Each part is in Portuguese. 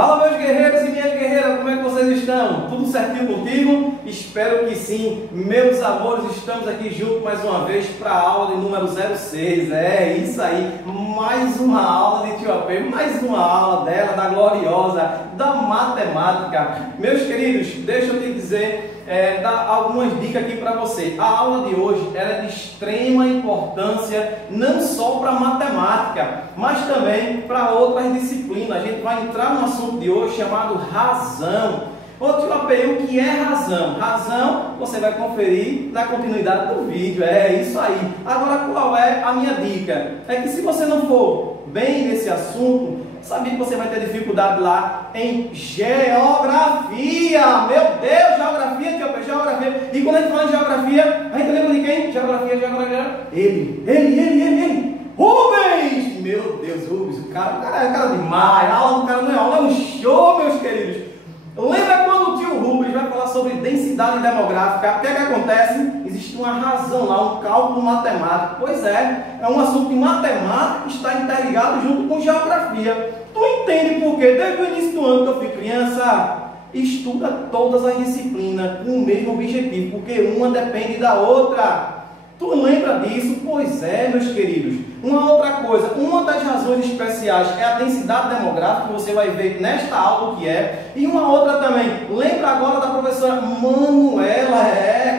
Fala, meus guerreiros e minhas guerreiras, como é que vocês estão? Tudo certinho contigo? Espero que sim. Meus amores, estamos aqui juntos mais uma vez para a aula de número 06. É isso aí, mais uma aula de Tio AP, mais uma aula dela, da gloriosa, da matemática. Meus queridos, deixa eu te dizer, dar algumas dicas aqui para você. A aula de hoje é de extrema importância, não só para matemática, mas também para outras disciplinas. A gente vai entrar no assunto de hoje chamado razão. Ô Tio AP, o que é razão? Razão, você vai conferir na continuidade do vídeo, é isso aí. Agora, qual é a minha dica? É que se você não for bem nesse assunto, sabia que você vai ter dificuldade lá em geografia. Meu Deus, geografia, Tio AP, geografia. E quando a gente fala em geografia, a gente lembra de quem? Geografia. Ele. Rubens! Meu Deus, Rubens, o cara é cara demais. A aula do cara não é aula, é um show, meus queridos. Lembra quando o tio Rubens vai falar sobre densidade demográfica? O que é que acontece? Existe uma razão lá, um cálculo matemático. Pois é um assunto de matemática que está interligado junto com geografia. Tu entende por quê? Desde o início do ano que eu fui criança, estuda todas as disciplinas com o mesmo objetivo, porque uma depende da outra. Tu lembra disso? Pois é, meus queridos. Uma outra coisa, uma das razões especiais é a densidade demográfica, que você vai ver nesta aula o que é. E uma outra também, lembra agora da professora Manuela,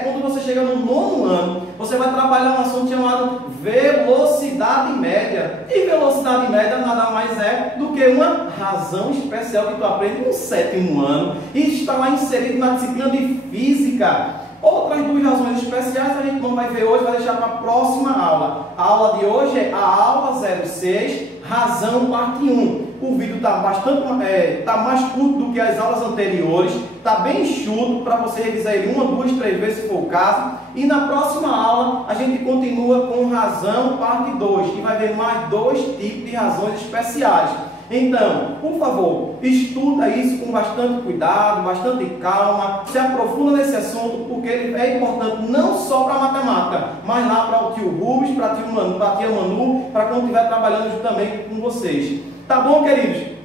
quando você chega no 9º ano, você vai trabalhar um assunto chamado velocidade média. E velocidade média nada mais é do que uma razão especial que tu aprende no 7º ano e está lá inserido na disciplina de física. Outras duas razões especiais a gente não vai ver hoje, vai deixar para a próxima aula. A aula de hoje é a aula 06, razão parte 1. O vídeo está tá mais curto do que as aulas anteriores, está bem enxuto para você revisar ele 1, 2, 3 vezes se for o caso. E na próxima aula a gente continua com razão parte 2, que vai ver mais 2 tipos de razões especiais. Então, por favor, estuda isso com bastante cuidado, bastante calma, se aprofunda nesse assunto, porque ele é importante não só para a matemática, mas lá para o tio Rubens, para a tia Manu, para quando estiver trabalhando juntamente com vocês. Tá bom, queridos?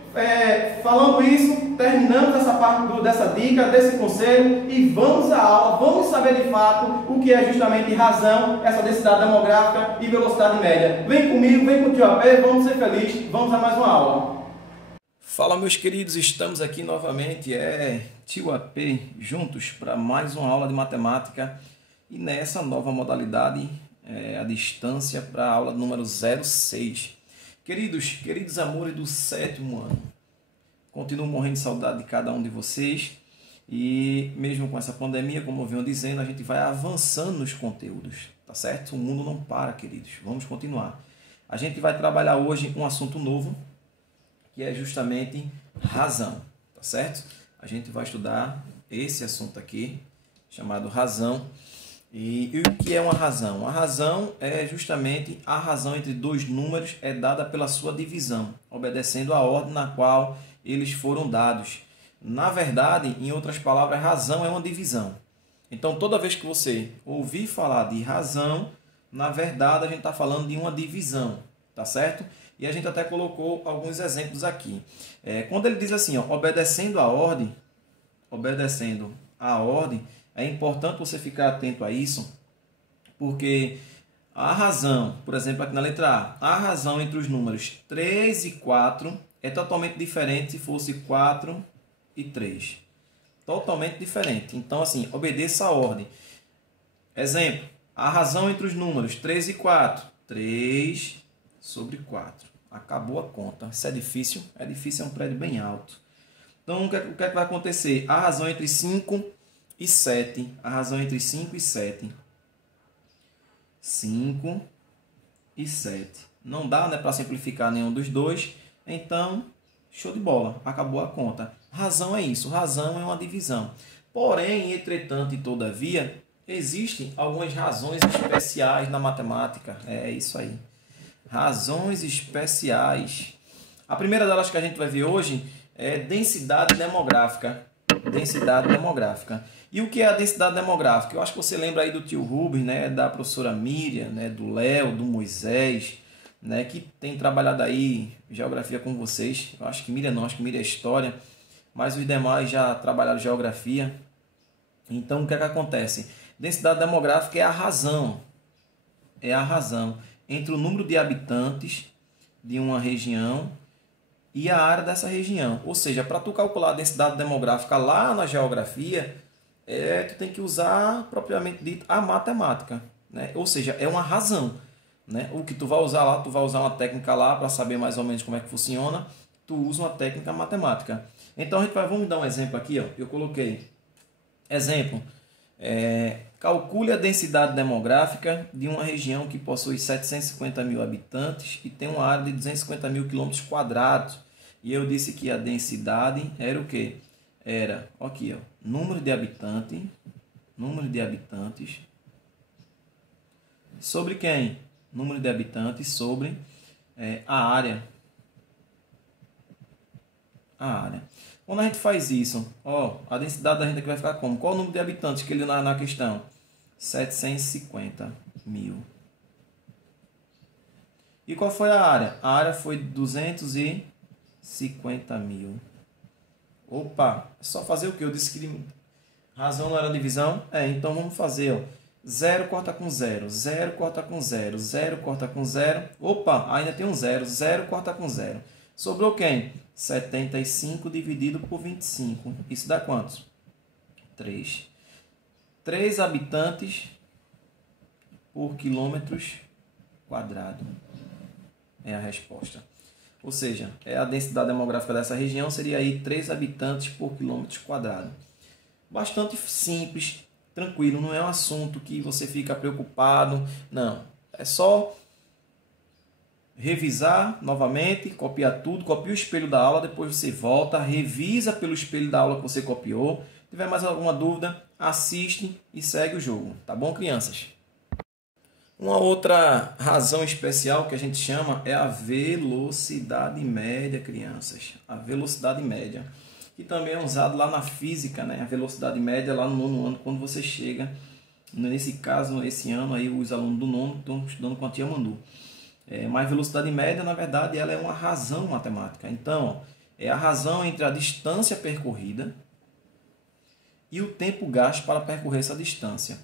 Falando isso, terminamos essa parte dessa dica, desse conselho, e vamos à aula, vamos saber de fato o que é justamente razão, essa densidade demográfica e velocidade média. Vem comigo, vem com o Tio AP, vamos ser felizes, vamos a mais uma aula. Fala, meus queridos, estamos aqui novamente, Tio AP, juntos para mais uma aula de matemática e nessa nova modalidade, a distância para a aula número 06. Queridos amores do 7º ano, continuo morrendo de saudade de cada um de vocês e mesmo com essa pandemia, como eu venho dizendo, a gente vai avançando nos conteúdos, tá certo? O mundo não para, queridos, vamos continuar. A gente vai trabalhar hoje um assunto novo, que é justamente razão, tá certo? A gente vai estudar esse assunto aqui, chamado razão. E o que é uma razão? A razão é justamente a razão entre dois números é dada pela sua divisão, obedecendo à ordem na qual eles foram dados. Na verdade, em outras palavras, razão é uma divisão. Então, toda vez que você ouvir falar de razão, na verdade, a gente está falando de uma divisão, tá certo? E a gente até colocou alguns exemplos aqui. Quando ele diz assim, obedecendo à ordem, é importante você ficar atento a isso, porque a razão, por exemplo, aqui na letra A, a razão entre os números 3 e 4 é totalmente diferente se fosse 4 e 3. Totalmente diferente. Então, assim, obedeça a ordem. Exemplo, a razão entre os números 3 e 4, 3 sobre 4. Acabou a conta. Isso é difícil? É difícil, é um prédio bem alto. Então, o que é que vai acontecer? A razão entre 5 e 7. A razão entre 5 e 7. 5 e 7. Não dá, né, para simplificar nenhum dos dois. Então, show de bola. Acabou a conta. Razão é isso. Razão é uma divisão. Porém, entretanto e todavia, existem algumas razões especiais na matemática. É isso aí. Razões especiais. A primeira delas que a gente vai ver hoje é densidade demográfica. Densidade demográfica. E o que é a densidade demográfica? Eu acho que você lembra aí do tio Rubens, né, da professora Miriam, né, do Léo, do Moisés, né, que tem trabalhado aí geografia com vocês. Eu acho que Miriam não, acho que Miriam é história, mas os demais já trabalharam geografia. Então, o que é que acontece? Densidade demográfica é a razão entre o número de habitantes de uma região e a área dessa região. Ou seja, para tu calcular a densidade demográfica lá na geografia, tu tem que usar propriamente dito a matemática, né? Ou seja, é uma razão, né? O que tu vai usar lá, tu vai usar uma técnica lá para saber mais ou menos como é que funciona, tu usa uma técnica matemática. Então vamos dar um exemplo aqui, ó. Eu coloquei exemplo, calcule a densidade demográfica de uma região que possui 750 mil habitantes e tem uma área de 250 mil quilômetros quadrados. E eu disse que a densidade era o quê? Era, aqui, ó, número de habitantes sobre quem? Número de habitantes sobre a área. Quando a gente faz isso, ó, a densidade da gente aqui vai ficar como? Qual o número de habitantes que ele na questão? 750 mil. E qual foi a área? A área foi 250 mil. Opa, é só fazer o que? Eu disse que razão não era divisão? Então vamos fazer, ó. 0 corta com 0, 0 corta com 0, 0 corta com 0. Opa, ainda tem um 0, 0 corta com 0. Sobrou quem? 75 dividido por 25. Isso dá quantos? 3. 3 habitantes por quilômetros quadrado. É a resposta. Ou seja, a densidade demográfica dessa região seria aí 3 habitantes por quilômetro quadrado. Bastante simples, tranquilo, não é um assunto que você fica preocupado, não. É só revisar novamente, copiar tudo, copia o espelho da aula, depois você volta, revisa pelo espelho da aula que você copiou. Se tiver mais alguma dúvida, assiste e segue o jogo. Tá bom, crianças? Uma outra razão especial que a gente chama é a velocidade média, crianças. A velocidade média, que também é usado lá na física, né? A velocidade média lá no nono ano, quando você chega, nesse caso, esse ano, aí os alunos do nono estão estudando com a tia Manu. Mas velocidade média, na verdade, ela é uma razão matemática. Então, é a razão entre a distância percorrida e o tempo gasto para percorrer essa distância.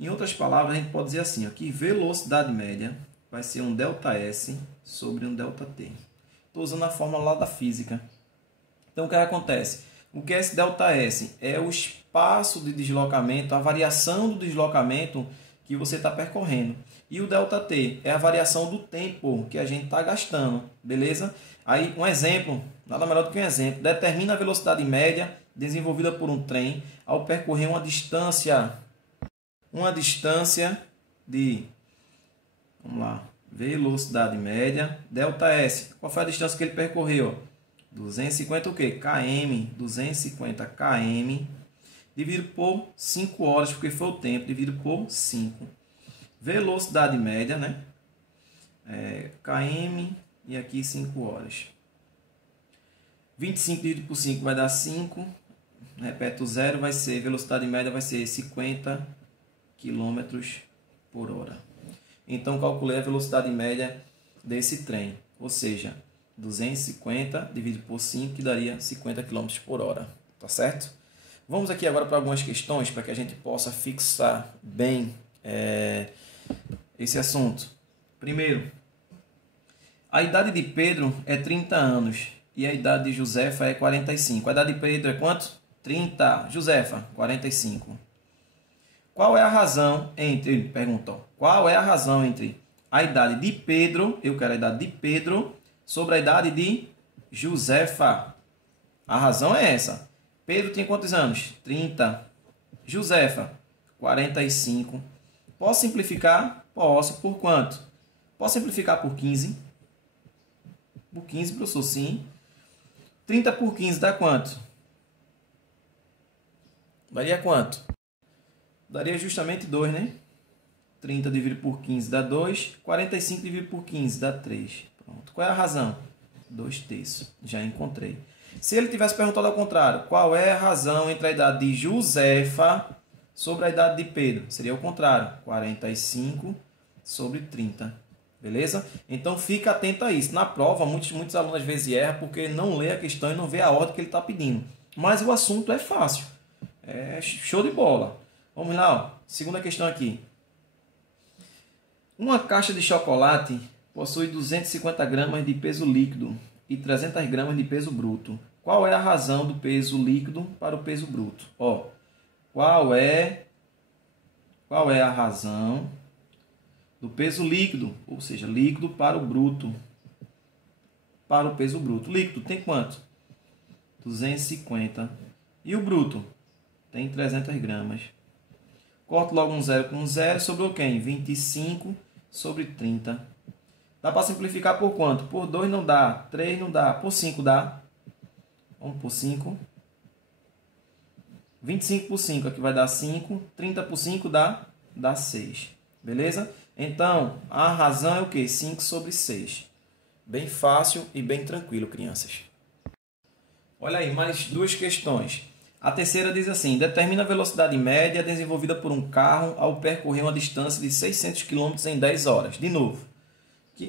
Em outras palavras, a gente pode dizer assim, ó, que velocidade média vai ser um ΔS sobre um ΔT. Estou usando a fórmula lá da física. Então, o que acontece? O que é esse ΔS? É o espaço de deslocamento, a variação do deslocamento que você está percorrendo. E o ΔT é a variação do tempo que a gente está gastando, beleza? Aí, um exemplo, nada melhor do que um exemplo. Determina a velocidade média desenvolvida por um trem ao percorrer uma distância de, vamos lá, velocidade média, ΔS. Qual foi a distância que ele percorreu? 250 o quê? km, 250 km, dividido por 5 horas, porque foi o tempo, dividido por 5. Velocidade média, né? km e aqui 5 horas. 25 dividido por 5 vai dar 5. Repete o zero, vai ser, velocidade média vai ser 50 km por hora. Então, calculei a velocidade média desse trem. Ou seja, 250 dividido por 5, que daria 50 km por hora. Tá certo? Vamos aqui agora para algumas questões, para que a gente possa fixar bem esse assunto. Primeiro, a idade de Pedro é 30 anos e a idade de Josefa é 45. A idade de Pedro é quanto? 30. Josefa, 45. Qual é a razão entre... Ele perguntou. Qual é a razão entre a idade de Pedro, eu quero a idade de Pedro, sobre a idade de Josefa? A razão é essa. Pedro tem quantos anos? 30. Josefa, 45. Posso simplificar? Posso. Por quanto? Posso simplificar por 15? Por 15, professor, sim. 30 por 15 dá quanto? Daria quanto? Daria justamente 2, né? 30 dividido por 15 dá 2. 45 dividido por 15 dá 3. Pronto. Qual é a razão? 2/3. Já encontrei. Se ele tivesse perguntado ao contrário, qual é a razão entre a idade de Josefa sobre a idade de Pedro? Seria o contrário. 45 sobre 30. Beleza? Então fica atento a isso. Na prova, muitos alunos às vezes erram porque não lê a questão e não vê a ordem que ele está pedindo. Mas o assunto é fácil. É show de bola. Vamos lá, ó. Segunda questão aqui. Uma caixa de chocolate possui 250 gramas de peso líquido e 300 gramas de peso bruto. Qual é a razão do peso líquido para o peso bruto? Ó, qual é a razão do peso líquido, ou seja, líquido para o bruto, para o peso bruto? Líquido tem quanto? 250. E o bruto? Tem 300 gramas. Corto logo um zero com um zero, sobrou quem? 25 sobre 30. Dá para simplificar por quanto? Por 2 não dá, 3 não dá, por 5 dá. Vamos por 5. 25 por 5 aqui vai dar 5. 30 por 5 dá 6. Beleza? Então, a razão é o quê? 5 sobre 6. Bem fácil e bem tranquilo, crianças. Olha aí, mais duas questões. A terceira diz assim: determina a velocidade média desenvolvida por um carro ao percorrer uma distância de 600 km em 10 horas. De novo,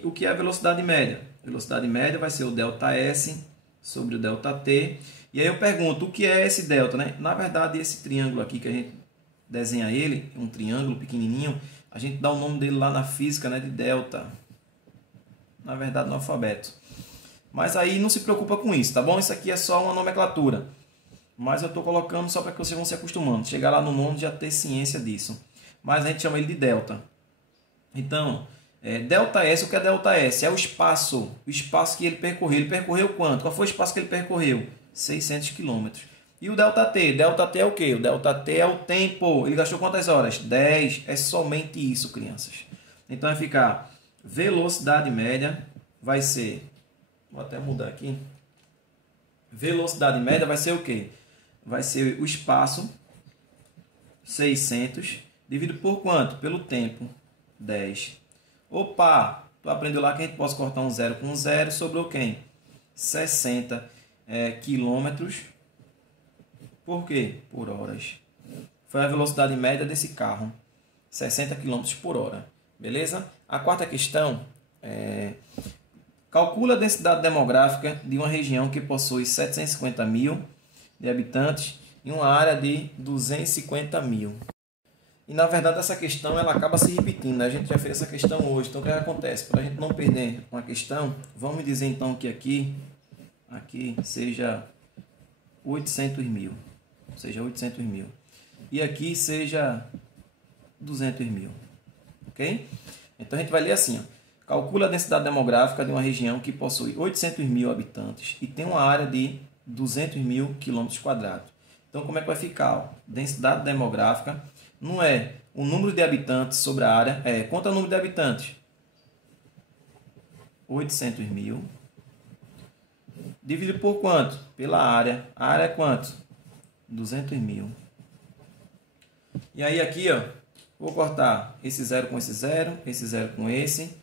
o que é a velocidade média? A velocidade média vai ser o ΔS sobre o ΔT. E aí eu pergunto, o que é esse delta, né? Na verdade, esse triângulo aqui que a gente desenha ele, um triângulo pequenininho, a gente dá o nome dele lá na física, né, de delta. Na verdade, no alfabeto. Mas aí não se preocupa com isso, tá bom? Isso aqui é só uma nomenclatura. Mas eu estou colocando só para que vocês vão se acostumando. Chegar lá no nome já ter ciência disso. Mas a gente chama ele de delta. Então, ΔS, o que é ΔS? É o espaço que ele percorreu. Ele percorreu quanto? Qual foi o espaço que ele percorreu? 600 km. E o ΔT? ΔT é o quê? O ΔT é o tempo. Ele gastou quantas horas? 10. É somente isso, crianças. Então vai ficar velocidade média vai ser... Vou até mudar aqui. Velocidade média vai ser o quê? Vai ser o espaço 600 dividido por quanto? Pelo tempo 10. Opa! Tu aprendeu lá que a gente pode cortar um zero com um zero. Sobrou quem? 60 quilômetros. Por quê? Por horas. Foi a velocidade média desse carro. 60 km por hora. Beleza? A quarta questão é... calcula a densidade demográfica de uma região que possui 750 mil de habitantes e uma área de 250 mil. E na verdade essa questão ela acaba se repetindo, né? A gente já fez essa questão hoje. Então o que acontece? Para a gente não perder uma questão, vamos dizer então que aqui seja 800 mil. Seja 800 mil. E aqui seja 200 mil. Ok? Então a gente vai ler assim, ó. Calcula a densidade demográfica de uma região que possui 800 mil habitantes e tem uma área de 200 mil km². Então, como é que vai ficar? Ó? Densidade demográfica não é o número de habitantes sobre a área. Quanto é o número de habitantes? 800 mil. Dividido por quanto? Pela área. A área é quanto? 200 mil. E aí aqui, ó, vou cortar esse zero com esse zero com esse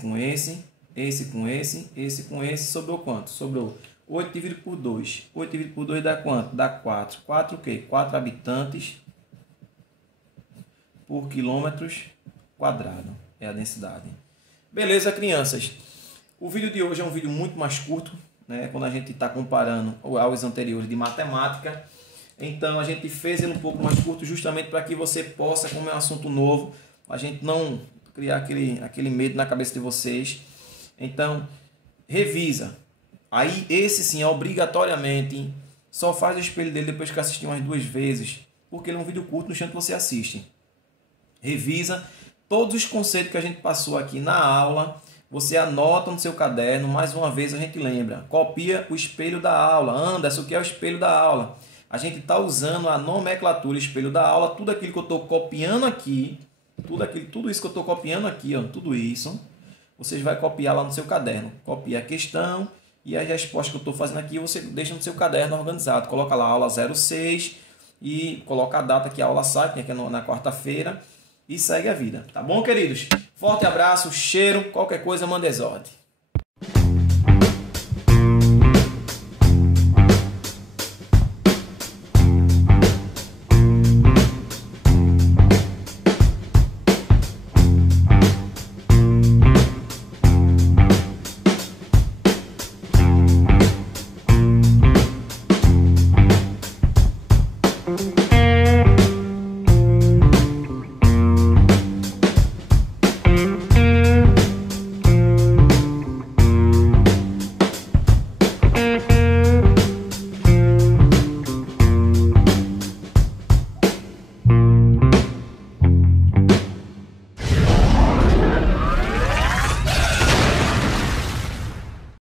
com esse, esse com esse, esse com esse, sobrou quanto? Sobrou 8 dividido por 2. 8 dividido por 2 dá quanto? Dá 4. 4 o quê? 4 habitantes por quilômetros quadrado. É a densidade. Beleza, crianças? O vídeo de hoje é um vídeo muito mais curto, né? Quando a gente está comparando aos anteriores de matemática. Então a gente fez ele um pouco mais curto justamente para que você possa, como é um assunto novo, a gente não criar aquele medo na cabeça de vocês. Então, revisa. Aí, esse sim, obrigatoriamente, só faz o espelho dele depois que assistir umas 2 vezes, porque ele é um vídeo curto no instante que você assiste. Revisa todos os conceitos que a gente passou aqui na aula, você anota no seu caderno, mais uma vez a gente lembra. Copia o espelho da aula. Anderson, o que é o espelho da aula? A gente está usando a nomenclatura espelho da aula, tudo aquilo que eu estou copiando aqui, tudo isso que eu estou copiando aqui, ó, tudo isso, vocês vão copiar lá no seu caderno. Copia a questão e as respostas que eu estou fazendo aqui, você deixa no seu caderno organizado. Coloca lá a aula 06 e coloca a data que a aula sai, que é na quarta-feira, e segue a vida. Tá bom, queridos? Forte abraço, cheiro, qualquer coisa, manda exorde.